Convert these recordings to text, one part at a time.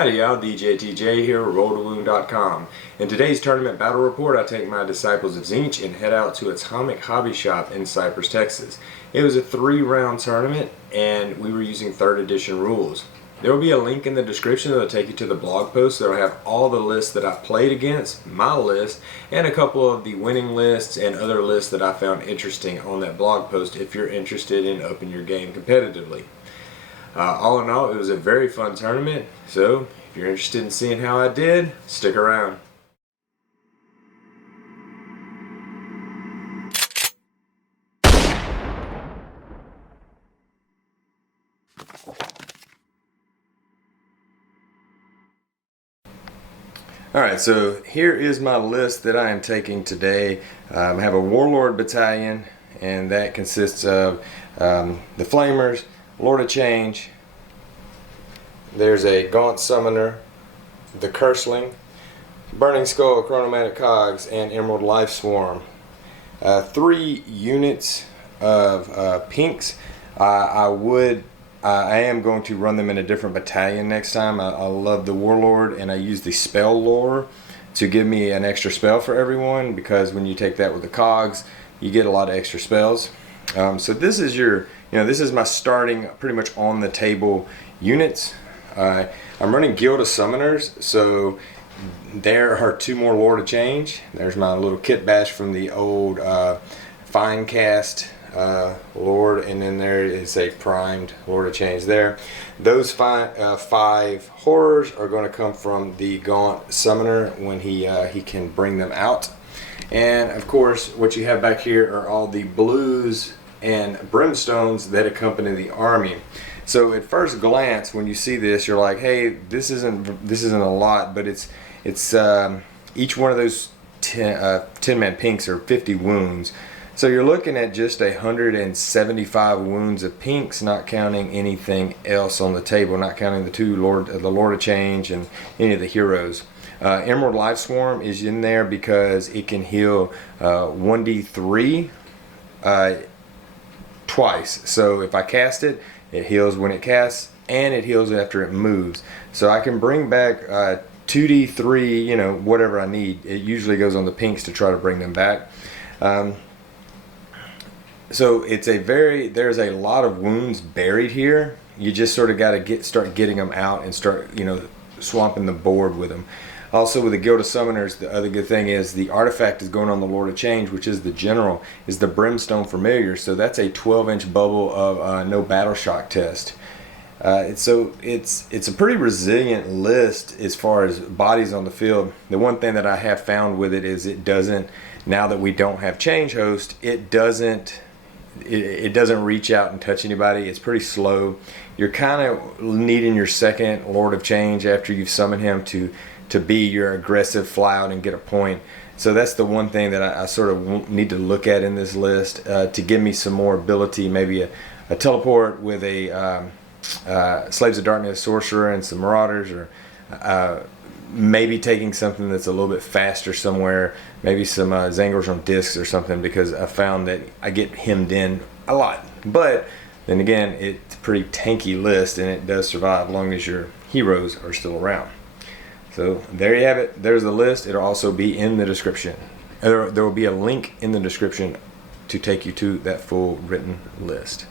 Howdy y'all, DJ TJ here, RollToWound.com. In today's tournament battle report, I take my disciples of Tzeentch and head out to Atomic Hobby Shop in Cypress, Texas. It was a 3-round tournament and we were using 3rd edition rules. There will be a link in the description that will take you to the blog post that will have all the lists that I've played against, my list, and a couple of the winning lists and other lists that I found interesting on that blog post if you're interested in upping your game competitively. All in all, it was a very fun tournament, so if you're interested in seeing how I did, stick around. Alright, so here is my list that I am taking today. I have a Warlord battalion, and that consists of the Flamers, Lord of Change, there's a Gaunt Summoner, the Curseling, Burning Skull, Chronomatic Cogs, and Emerald Life Swarm. 3 units of pinks. I am going to run them in a different battalion next time. I love the Warlord, and I use the spell lore to give me an extra spell for everyone, because when you take that with the cogs, you get a lot of extra spells. So this is this is my starting pretty much on the table units. I'm running Guild of Summoners, so there are 2 more Lord of Change. There's my little kit bash from the old Fine Cast Lord, and then there is a primed Lord of Change there. Those 5 horrors are going to come from the Gaunt Summoner when he can bring them out. And of course, what you have back here are all the blues and brimstones that accompany the army. So at first glance, when you see this, you're like, hey, this isn't a lot, but it's each one of those 10-man pinks are 50 wounds. So you're looking at just 175 wounds of pinks, not counting anything else on the table, not counting the Lord of Change and any of the heroes. Emerald Life Swarm is in there because it can heal 1d3 twice. So if I cast it, it heals when it casts, and it heals after it moves. So I can bring back 2d3, whatever I need. It usually goes on the pinks to try to bring them back. So there's a lot of wounds buried here. You just sort of got to start getting them out and start, swamping the board with them. Also, with the Guild of Summoners, the other good thing is the artifact is going on the Lord of Change, which is the general, is the Brimstone Familiar. So that's a 12-inch bubble of no battle shock test. So it's a pretty resilient list as far as bodies on the field. The one thing that I have found with it is it doesn't, now that we don't have Change Host, it doesn't reach out and touch anybody. It's pretty slow. You're kind of needing your second Lord of Change after you've summoned him to be your aggressive fly out and get a point. So that's the one thing that I sort of need to look at in this list to give me some more ability, maybe a teleport with a Slaves of Darkness Sorcerer and some Marauders, or maybe taking something that's a little bit faster somewhere, maybe some Zangors on discs or something, because I found that I get hemmed in a lot. But then again, it's a pretty tanky list, and it does survive as long as your heroes are still around. So there you have it. There's the list. It'll also be in the description. There will be a link in the description to take you to that full written list.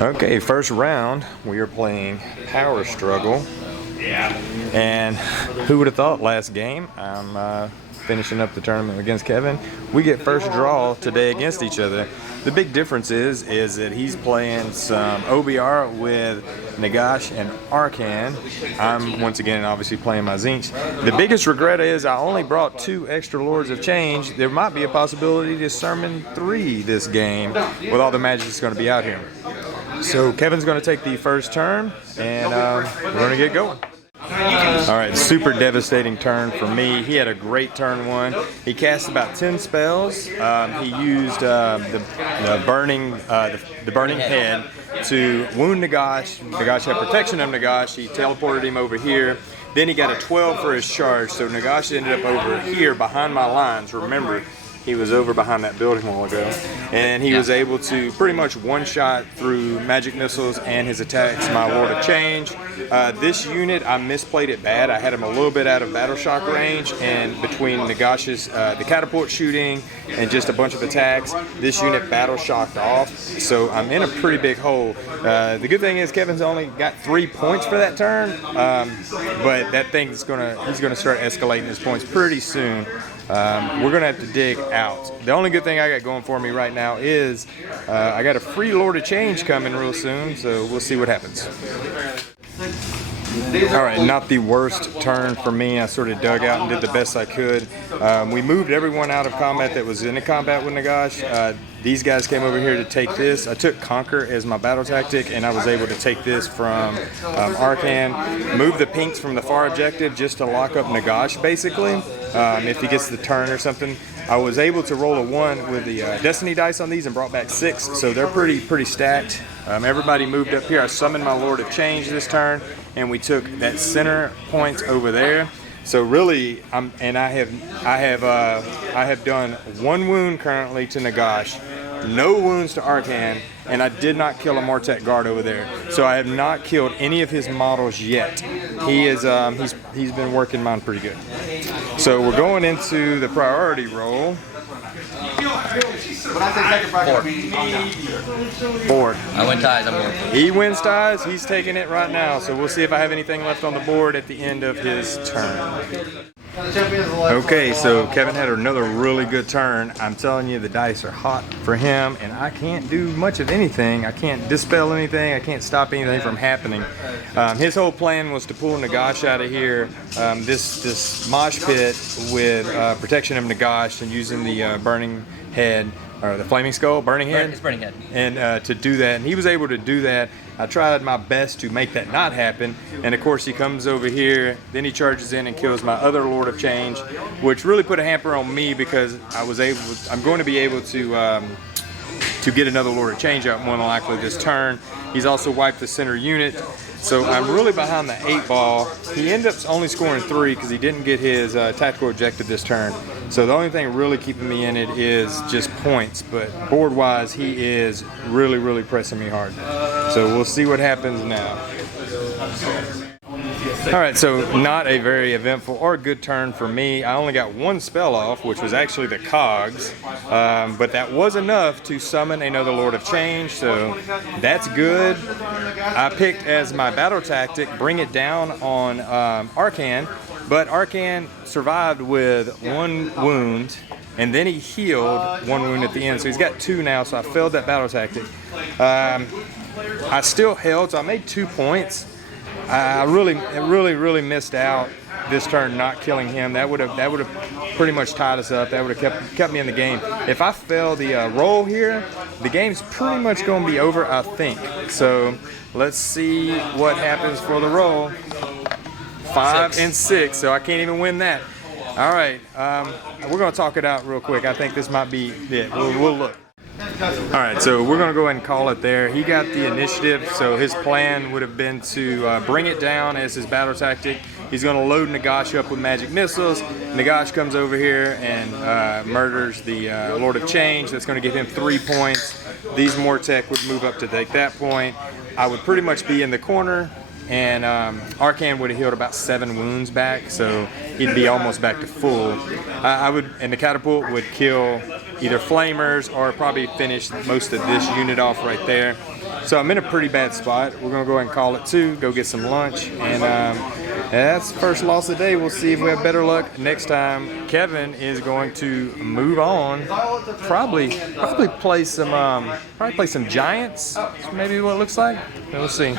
Okay, first round, we are playing Power Struggle. And who would have thought last game, I'm finishing up the tournament against Kevin. We get first draw today against each other. The big difference is that he's playing some OBR with Nagash and Arcan. I'm once again obviously playing my Tzeentch. The biggest regret is I only brought 2 extra Lords of Change. There might be a possibility to summon 3 this game with all the magic that's going to be out here. So Kevin's going to take the first turn, and we're going to get going. All right, super devastating turn for me. He had a great turn one. He cast about 10 spells. He used the burning head to wound Nagash. Nagash had protection of Nagash. He teleported him over here. Then he got a 12 for his charge. So Nagash ended up over here behind my lines. Remember, he was over behind that building a while ago, and he was able to pretty much one-shot through magic missiles and his attacks my Lord of Change. This unit, I misplayed it bad. I had him a little bit out of battle shock range, and between Nagash's the catapult shooting and just a bunch of attacks, this unit battle shocked off. So I'm in a pretty big hole. The good thing is Kevin's only got 3 points for that turn, but that thing's he's gonna start escalating his points pretty soon. We're gonna have to dig out. The only good thing I got going for me right now is I got a free Lord of Change coming real soon, so we'll see what happens. All right, not the worst turn for me. I sort of dug out and did the best I could. We moved everyone out of combat that was in the combat with Nagash. These guys came over here to take this. I took Conquer as my battle tactic, and I was able to take this from Arcan. Move the pinks from the far objective just to lock up Nagash, basically. If he gets the turn or something. I was able to roll a 1 with the Destiny dice on these and brought back 6, so they're pretty stacked. Everybody moved up here. I summoned my Lord of Change this turn, and we took that center point over there. So really, I have done 1 wound currently to Nagash, no wounds to Arcan, and I did not kill a Mortek guard over there. So I have not killed any of his models yet. He is he's been working mine pretty good. So we're going into the priority roll. 4. I win ties, I'm going. He wins ties, he's taking it right now. So we'll see if I have anything left on the board at the end of his turn. Okay, so Kevin had another really good turn. I'm telling you, the dice are hot for him, and I can't do much of anything. I can't dispel anything. I can't stop anything from happening. His whole plan was to pull Nagash out of here, this mosh pit with protection of Nagash and using the burning head, or the flaming skull, burning head? It's burning head. And to do that, and he was able to do that. I tried my best to make that not happen, and of course he comes over here, then he charges in and kills my other Lord of Change, which really put a hamper on me because I'm going to be able to get another Lord of Change out more than likely this turn. He's also wiped the center unit, so I'm really behind the 8 ball. He ends up only scoring 3 because he didn't get his tactical objective this turn. So the only thing really keeping me in it is just points, but board-wise, he is really pressing me hard. So we'll see what happens now. All right, so not a very eventful or good turn for me. I only got 1 spell off, which was actually the cogs, but that was enough to summon another Lord of Change, so that's good. I picked as my battle tactic, bring it down on Arcan, but Arcan survived with 1 wound, and then he healed 1 wound at the end, so he's got 2 now, so I failed that battle tactic. I still held, so I made 2 points. I really missed out this turn not killing him. That would have pretty much tied us up. That would have kept me in the game. If I fail the roll here, the game's pretty much going to be over, I think. So let's see what happens for the roll. 5 and 6, so I can't even win that. All right, we're going to talk it out real quick. I think this might be it. We'll look. All right, so we're going to go ahead and call it there. He got the initiative, so his plan would have been to bring it down as his battle tactic. He's going to load Nagash up with magic missiles. Nagash comes over here and murders the Lord of Change. That's going to give him 3 points. These Mortek would move up to take that point. I would pretty much be in the corner, and Arcan would have healed about 7 wounds back, so he'd be almost back to full. And the catapult would kill either flamers or probably finish most of this unit off right there. So I'm in a pretty bad spot. We're gonna go ahead and call it 2, go get some lunch, and that's the first loss of the day. We'll see if we have better luck next time. Kevin is going to move on, probably play some giants. Maybe what it looks like. We'll see.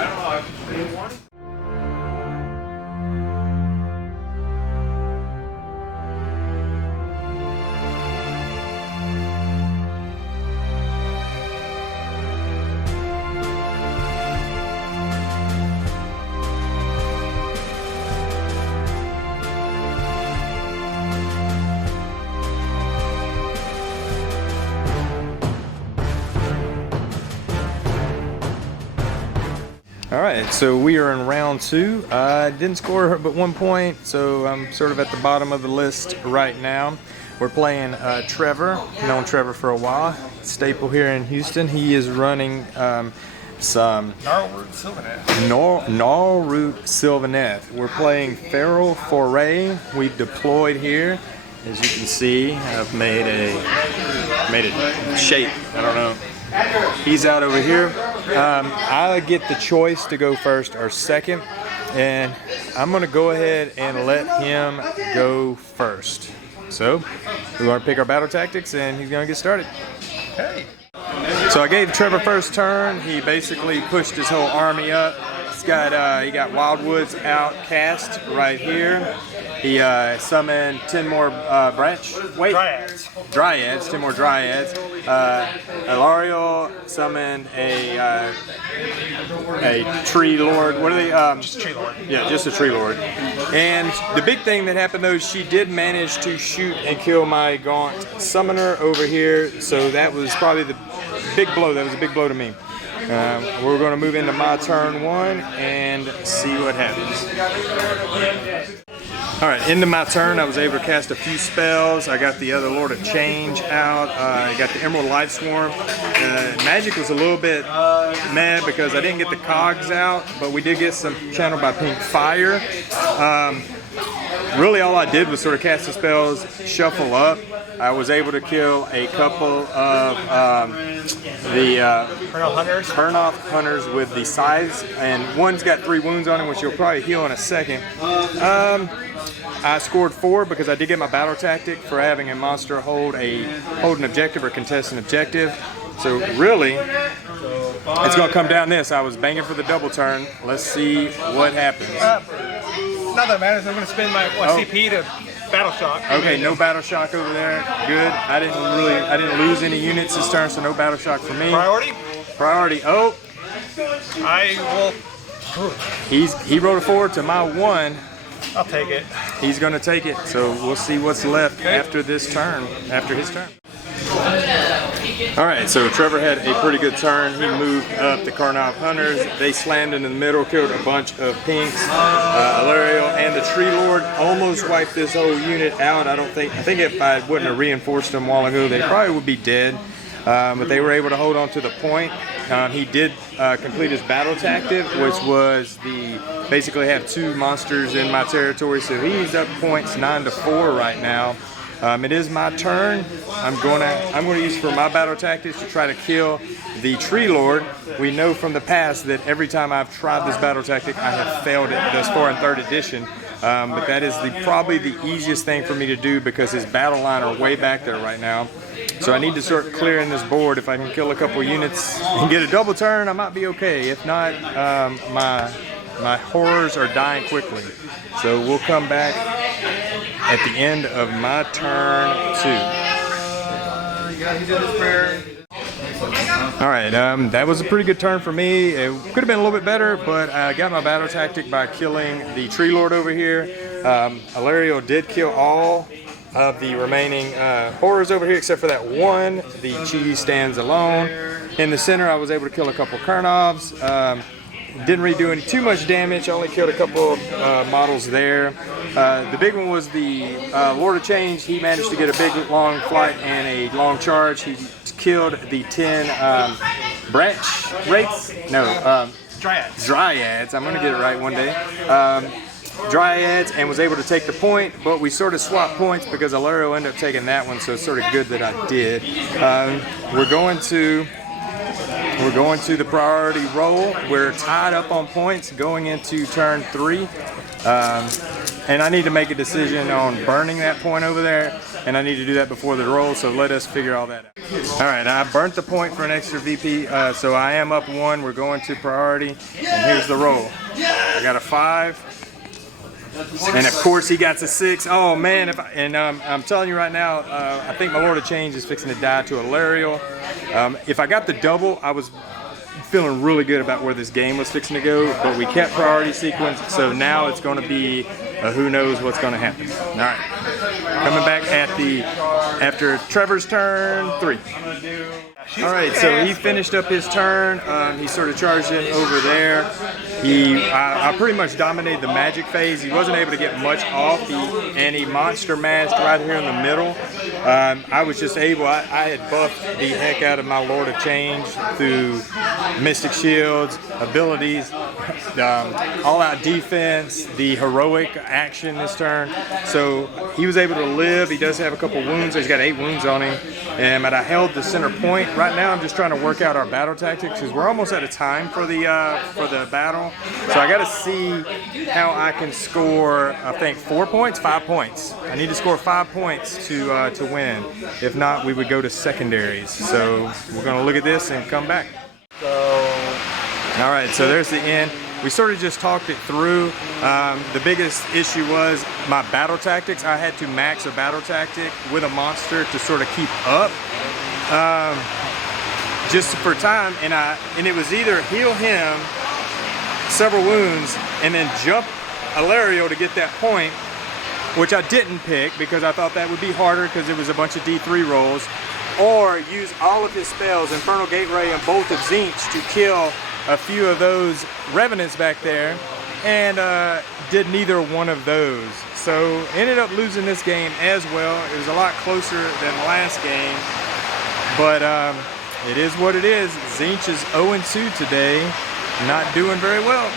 Alright, so we are in round 2. Didn't score but 1 point, so I'm sort of at the bottom of the list right now. We're playing Trevor. Known Trevor for a while. Staple here in Houston. He is running some Gnarlroot Sylvaneth. Gnarlroot Sylvaneth. We're playing Feral Foray. We've deployed here. As you can see, I've made a shape. I don't know. He's out over here. I get the choice to go first or second, and I'm going to go ahead and let him go first. So we're going to pick our battle tactics, and he's going to get started. Okay. So I gave Trevor first turn. He basically pushed his whole army up. He got Wildwoods out cast right here. He summoned 10 more Dryads. 10 more Dryads. Ilariel summoned a Tree Lord. What are they? Just a Tree Lord. Yeah, just a Tree Lord. And the big thing that happened though, she did manage to shoot and kill my Gaunt Summoner over here. So that was probably the big blow. That was a big blow to me. We're going to move into my turn 1 and see what happens. Alright, into my turn, I was able to cast a few spells. I got the other Lord of Change out. I got the Emerald Life Swarm. Magic was a little bit mad because I didn't get the cogs out, but we did get some Channeled by Pink Fire. Really all I did was sort of cast the spells, shuffle up. I was able to kill a couple of the Kurnoth Hunters with the scythes, and one's got 3 wounds on him, which you'll probably heal in a second. I scored 4 because I did get my battle tactic for having a monster hold an objective or contest an objective. So really, it's going to come down this. I was banging for the double turn. Let's see what happens. Not that matters. I'm going to spend my CP to Battle Shock. Okay, no Battle Shock over there. Good. I didn't lose any units this turn, so no Battle Shock for me. Priority. Oh. I will. He rolled a 4 to my 1. I'll take it. He's going to take it, so we'll see what's left after this turn, after his turn. Alright, so Trevor had a pretty good turn. He moved up the Kurnoth Hunters. They slammed in the middle, killed a bunch of pinks. Ilariel and the Tree Lord almost wiped this whole unit out. I think if I wouldn't have reinforced them a while ago, they probably would be dead. But they were able to hold on to the point. He did complete his battle tactic, which was basically have 2 monsters in my territory. So he's up points 9-4 right now. It is my turn. I'm going to use for my battle tactics to try to kill the Tree Lord. We know from the past that every time I've tried this battle tactic, I have failed it thus far in 3rd edition. But that is probably the easiest thing for me to do because his battle line are way back there right now. So I need to start clearing this board. If I can kill a couple units and get a double turn, I might be okay. If not, my horrors are dying quickly. So we'll come back at the end of my turn 2. Alright, that was a pretty good turn for me. It could have been a little bit better, but I got my battle tactic by killing the Tree Lord over here. Ilariel did kill all of the remaining horrors over here except for that one. The Chi stands alone. In the center, I was able to kill a couple Kurnoths. Didn't really do too much damage. I only killed a couple models there. The big one was the Lord of Change. He managed to get a big long flight and a long charge. He killed the 10 Dryads. I'm going to get it right one day. Dryads, and was able to take the point, but we sort of swapped points because Ilariel ended up taking that one, so it's sort of good that I did. We're going to the priority roll. We're tied up on points going into turn 3. And I need to make a decision on burning that point over there, and I need to do that before the roll, so let us figure all that out. Alright, I burnt the point for an extra VP, so I am up 1. We're going to priority, and here's the roll. I got a 5. And of course he got to 6. Oh man! I'm telling you right now, I think my Lord of Change is fixing to die to Ilariel. If I got the double, I was feeling really good about where this game was fixing to go. But we kept priority sequence, so now it's going to be who knows what's going to happen. All right, coming back at after Trevor's turn 3. All right, so he finished up his turn. He sort of charged in over there. I pretty much dominated the magic phase. He wasn't able to get much off, and he monster mashed right here in the middle. I was just able, I had buffed the heck out of my Lord of Change through Mystic Shields, abilities, all-out defense, the heroic action this turn. So he was able to live. He does have a couple wounds. He's got 8 wounds on him. But I held the center point. Right now I'm just trying to work out our battle tactics because we're almost out of time for the battle. So I got to see how I can score, I think 4 points, 5 points. I need to score 5 points to win. If not, we would go to secondaries. So we're going to look at this and come back. All right, so there's the end. We sort of just talked it through. The biggest issue was my battle tactics. I had to max a battle tactic with a monster to sort of keep up, just for time. And it was either heal him several wounds and then jump Alario to get that point, which I didn't pick because I thought that would be harder because it was a bunch of D3 rolls, or use all of his spells, Infernal Gateway and Bolt of Tzeentch, to kill a few of those revenants back there, and did neither one of those. So ended up losing this game as well. It was a lot closer than last game, but it is what it is. Tzeentch is 0-2 today, not doing very well.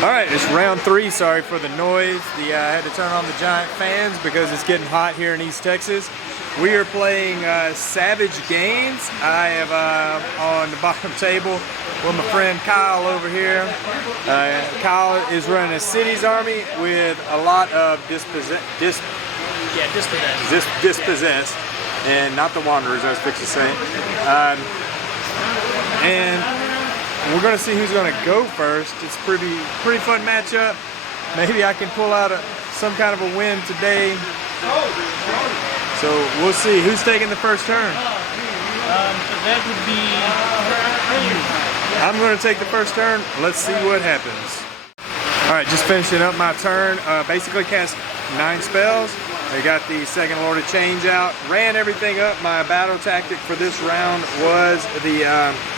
Alright, it's round 3, sorry for the noise. I had to turn on the giant fans because it's getting hot here in East Texas. We are playing Savage Games. I have on the bottom table with my friend Kyle over here. Kyle is running a cities army with a lot of dispossessed, and not the Wanderers, I was fixing to say. And we're going to see who's going to go first. It's pretty fun matchup. Maybe I can pull out some kind of a win today. So we'll see. Who's taking the first turn? That would be you. I'm going to take the first turn. Let's see what happens. All right, just finishing up my turn. Basically cast 9 spells. I got the second Lord of Change out. Ran everything up. My battle tactic for this round was the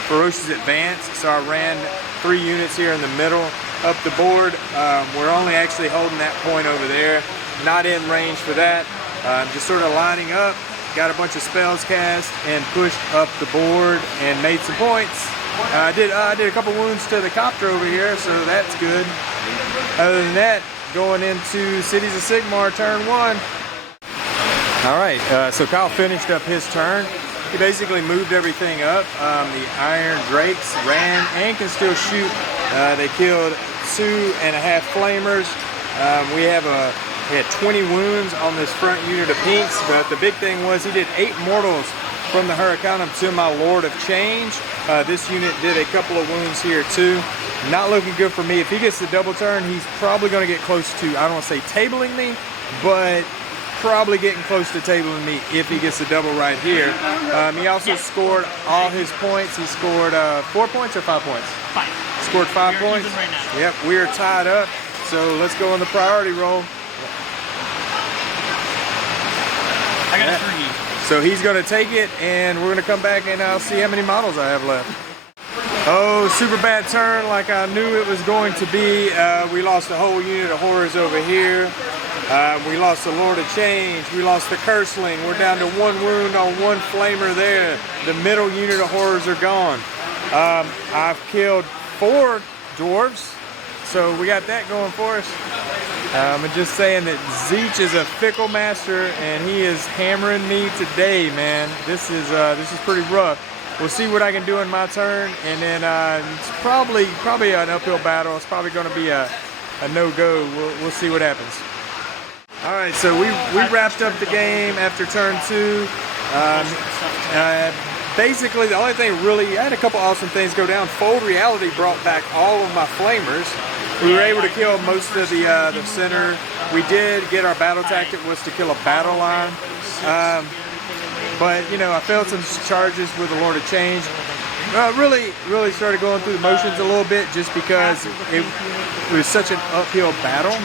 Ferocious Advance. So I ran 3 units here in the middle up the board. We're only actually holding that point over there. Not in range for that. Just sort of lining up. Got a bunch of spells cast and pushed up the board and made some points. I did a couple wounds to the copter over here, so that's good. Other than that, going into Cities of Sigmar turn 1. All right, so Kyle finished up his turn. He basically moved everything up. The Iron Drakes ran and can still shoot. They killed 2.5 flamers. We had 20 wounds on this front unit of pinks, but the big thing was he did 8 mortals from the Hurricanum to my Lord of Change. This unit did a couple of wounds here too. Not looking good for me. If he gets the double turn, he's probably going to get close to, I don't want to say tabling me, but probably getting close to tabling me if he gets the double right here. He also scored all his points. He scored 4 points or 5 points? 5. Scored 5 points. Even right now. Yep, we are tied up. So let's go on the priority roll. I got a 3. So he's going to take it, and we're going to come back and I'll see how many models I have left. Oh, super bad turn like I knew it was going to be. We lost a whole unit of horrors over here. We lost the Lord of Change. We lost the Curseling. We're down to 1 wound on 1 flamer there. The middle unit of horrors are gone. I've killed 4 dwarves, so we got that going for us. I'm just saying that Tzeentch is a fickle master, and he is hammering me today, man. This is pretty rough. We'll see what I can do in my turn, and then it's probably an uphill battle. It's probably going to be a no-go. We'll see what happens. All right, so we wrapped up the game after turn 2. basically, the only thing really, I had a couple awesome things go down. Fold Reality brought back all of my flamers. We were able to kill most of the center. We did get our battle tactic was to kill a battle line. But, you know, I failed some charges with the Lord of Change. Really started going through the motions a little bit just because it was such an uphill battle.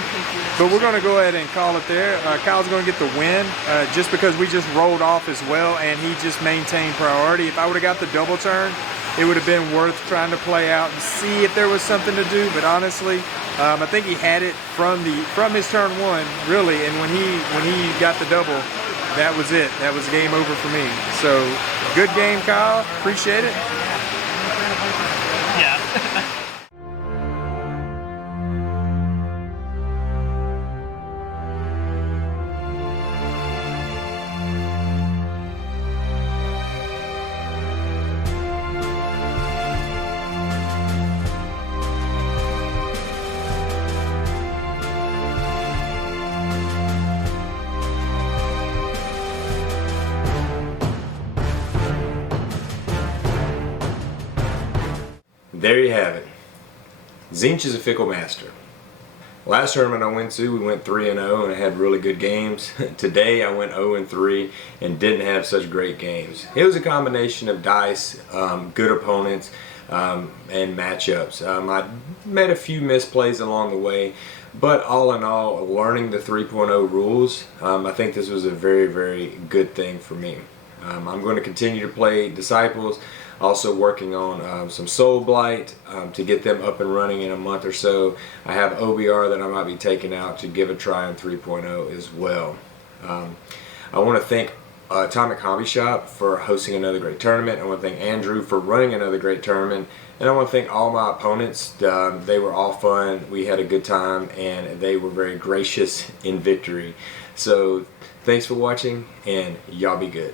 But we're going to go ahead and call it there. Kyle's going to get the win just because we just rolled off as well and he just maintained priority. If I would have got the double turn, it would have been worth trying to play out and see if there was something to do. But honestly, I think he had it from his turn one, really. And when he got the double, that was it. That was game over for me. So good game, Kyle. Appreciate it. Yeah. There you have it. Tzeentch is a fickle master. Last tournament I went to, we went 3-0 and I had really good games. Today I went 0-3 and didn't have such great games. It was a combination of dice, good opponents, and matchups. I made a few misplays along the way, but all in all, learning the 3.0 rules, I think this was a very, very good thing for me. I'm going to continue to play Disciples. Also working on some Soul Blight to get them up and running in a month or so. I have OBR that I might be taking out to give a try on 3.0 as well. I want to thank Atomic Hobby Shop for hosting another great tournament. I want to thank Andrew for running another great tournament. And I want to thank all my opponents. They were all fun. We had a good time and they were very gracious in victory. So thanks for watching and y'all be good.